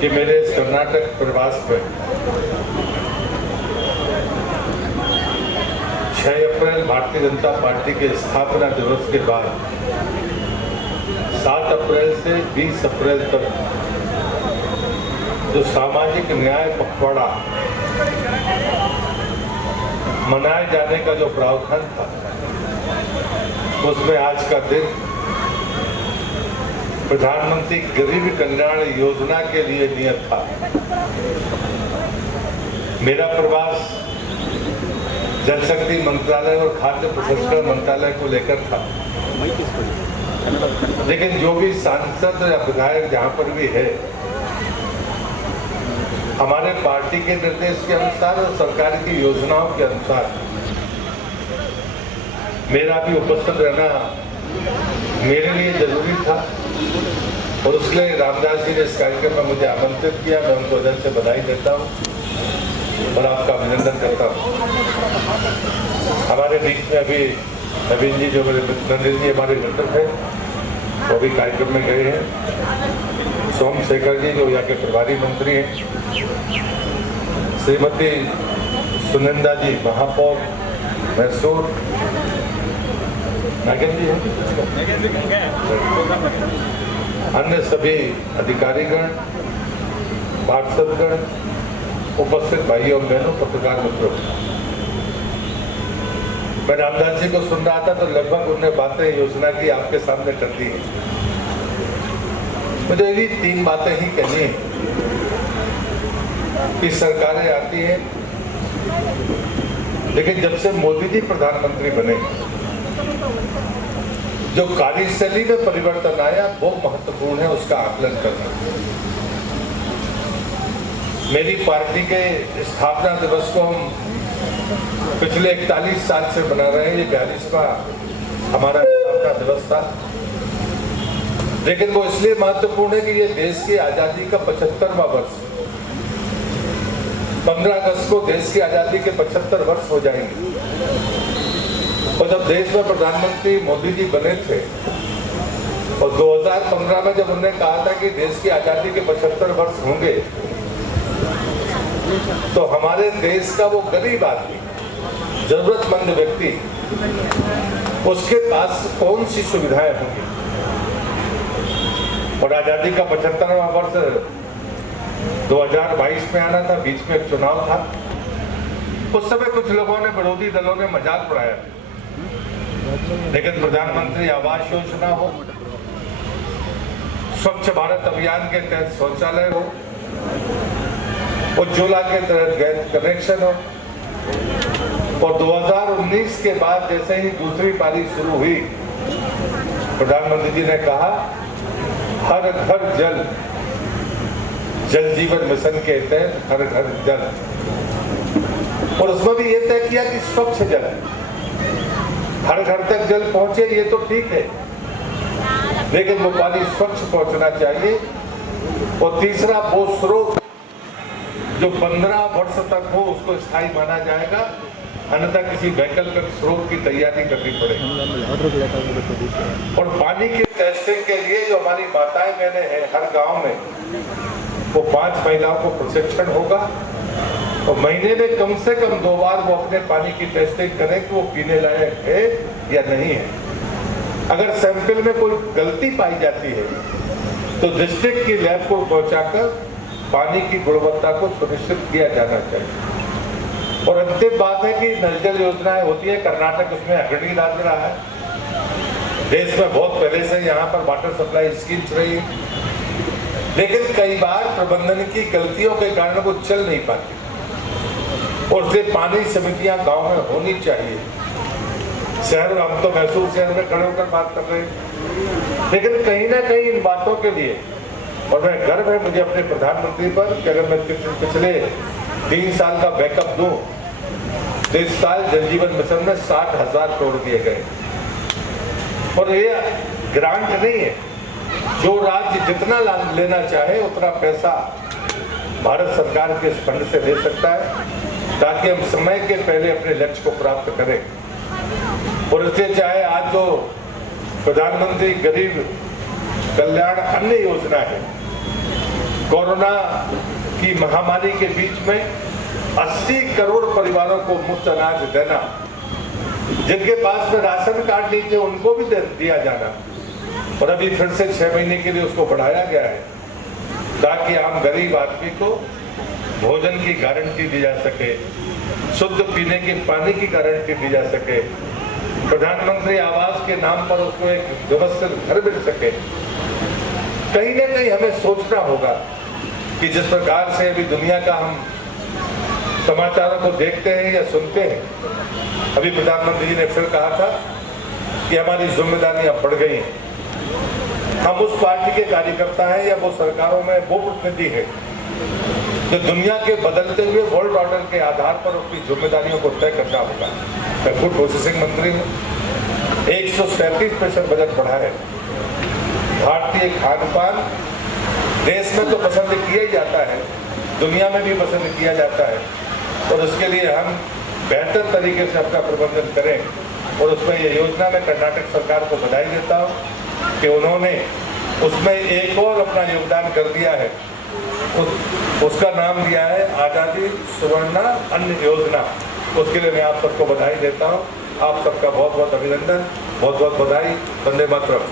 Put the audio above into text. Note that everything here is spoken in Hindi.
कि मेरे इस कर्नाटक प्रवास में 6 अप्रैल भारतीय जनता पार्टी के स्थापना दिवस के बाद 7 अप्रैल से 20 अप्रैल तक जो सामाजिक न्याय पखवाड़ा मनाए जाने का जो प्रावधान था, उसमें आज का दिन प्रधानमंत्री गरीब कल्याण योजना के लिए नियत था। मेरा प्रवास जल शक्ति मंत्रालय और खाद्य प्रसंस्करण मंत्रालय को लेकर था, लेकिन जो भी सांसद या विधायक जहां पर भी है, हमारे पार्टी के निर्देश के अनुसार और सरकार की योजनाओं के अनुसार मेरा भी उपस्थित रहना मेरे लिए जरूरी था और उसके लिए रामदास जी ने इस कार्यक्रम में मुझे आमंत्रित किया। मैं उनको दिल से बधाई देता हूँ और आपका अभिनंदन करता हूँ। हमारे बीच में अभी नवीन जी जो मेरे नंदन जी हमारे मित्र थे, वो भी कार्यक्रम में गए हैं। सोमशेखर जी जो यहाँ के प्रभारी मंत्री हैं, श्रीमती सुनंदा जी महापौर मैसूर, नागेंद्र जी हैं, अन्य सभी अधिकारीगण, पार्षदगण, उपस्थित भाइयों बहनों, पत्रकार मित्रों, मैं रामदास जी को सुन रहा था तो लगभग उन्होंने बातें योजना की आपके सामने कर दी है। मुझे भी 3 बातें ही कहनी है कि सरकारें आती हैं, लेकिन जब से मोदी जी प्रधानमंत्री बने, जो कार्यशैली में परिवर्तन आया वो महत्वपूर्ण है, उसका आकलन करना। मेरी पार्टी के स्थापना दिवस को हम पिछले 41 साल से मना रहे हैं। ये 42वां हमारा स्थापना दिवस था, लेकिन वो इसलिए महत्वपूर्ण है कि ये देश की आजादी का 75वां वर्ष। 15 अगस्त को देश की आजादी के 75 वर्ष हो जाएंगे और जब देश में प्रधानमंत्री मोदी जी बने थे और 2015 में जब उन्होंने कहा था कि देश की आजादी के 75 वर्ष होंगे, तो हमारे देश का वो गरीब आदमी, जरूरतमंद व्यक्ति, उसके पास कौन सी सुविधाएं होंगी। और आजादी का 75वां वर्ष 2022 में आना था, बीच में एक चुनाव था। उस समय कुछ लोगों ने, विरोधी दलों ने मजाक उड़ाया, लेकिन प्रधानमंत्री आवास योजना हो, स्वच्छ भारत अभियान के तहत शौचालय हो, उज्ज्वला के तहत गैस कनेक्शन हो, और 2019 के बाद जैसे ही दूसरी पारी शुरू हुई, प्रधानमंत्री जी ने कहा हर घर जल, जल जीवन मिशन के तहत हर घर जल, और उसमें भी ये तय किया कि स्वच्छ जल, हर घर तक जल पहुंचे, ये तो ठीक है, लेकिन वो पानी स्वच्छ पहुंचना चाहिए। और तीसरा, वो स्रोत जो 15 वर्ष तक हो उसको स्थायी माना जाएगा, अन्यथा किसी वैकल्पिक स्रोत की तैयारी करनी पड़ेगी। और पानी की टेस्टिंग के लिए जो हमारी माताएं बहनें हैं हर गांव में, वो 5 महिलाओं को प्रशिक्षण होगा और महीने में कम से कम 2 बार वो अपने पानी की टेस्टिंग करें कि वो पीने लायक है या नहीं है। अगर सैंपल में कोई गलती पाई जाती है तो डिस्ट्रिक्ट की लैब को पहुंचाकर पानी की गुणवत्ता को सुनिश्चित किया जाना चाहिए। और अंतिम बात है कि नल जल योजनाएं होती है, कर्नाटक उसमें अग्रणी राज्य रहा है। देश में बहुत पहले से यहाँ पर वाटर सप्लाई स्कीम्स रही है, लेकिन कई बार प्रबंधन की गलतियों के कारण वो चल नहीं पाती, और इसलिए पानी समितियां गांव में होनी चाहिए। शहर, हम तो मैसूर शहर में खड़े होकर बात कर रहे हैं, लेकिन कहीं ना कहीं इन बातों के लिए, और मैं गर्व है मुझे अपने प्रधानमंत्री पर कि अगर मैं पिछले 3 साल का बैकअप दूं तो इस साल जल जीवन मिशन में 60,000 करोड़ दिए गए। और ये ग्रांट नहीं है, जो राज्य जितना लेना चाहे उतना पैसा भारत सरकार के फंड से ले सकता है, ताकि हम समय के पहले अपने लक्ष्य को प्राप्त करें। और इसलिए चाहे आज जो प्रधानमंत्री गरीब कल्याण अन्य योजना है, कोरोना की महामारी के बीच में 80 करोड़ परिवारों को मुफ्त अनाज देना, जिनके पास में राशन कार्ड नहीं थे उनको भी दिया जाना, और अभी फिर से 6 महीने के लिए उसको बढ़ाया गया है ताकि आम गरीब आदमी को भोजन की गारंटी दी जा सके, शुद्ध पीने के पानी की गारंटी दी जा सके, प्रधानमंत्री आवास के नाम पर उसको एक व्यवस्थित घर मिल सके। कहीं ना कहीं हमें सोचना होगा कि जिस प्रकार से अभी दुनिया का हम समाचारों को देखते हैं या सुनते हैं, अभी प्रधानमंत्री जी ने फिर कहा था कि हमारी जिम्मेदारियां बढ़ गई हैं। हम उस पार्टी के कार्यकर्ता हैं या वो सरकारों में वो प्रतिनिधि है जो दुनिया के बदलते हुए वर्ल्ड ऑर्डर के आधार पर उसकी जिम्मेदारियों को तय करना होगा। मैं फूड प्रोसेसिंग मंत्री हूँ, 137% बजट बढ़ा है। भारतीय खान पान देश में तो पसंद किया ही जाता है, दुनिया में भी पसंद किया जाता है, और उसके लिए हम बेहतर तरीके से अपना प्रबंधन करें। और उसमें ये योजना में कर्नाटक सरकार को बधाई देता हूँ कि उन्होंने उसमें एक और अपना योगदान कर दिया है। उसका नाम दिया है आजादी सुवर्णा अन्न योजना। उसके लिए मैं आप सबको बधाई देता हूँ। आप सबका बहुत बहुत अभिनंदन, बहुत बहुत बधाई। वंदे मातरम।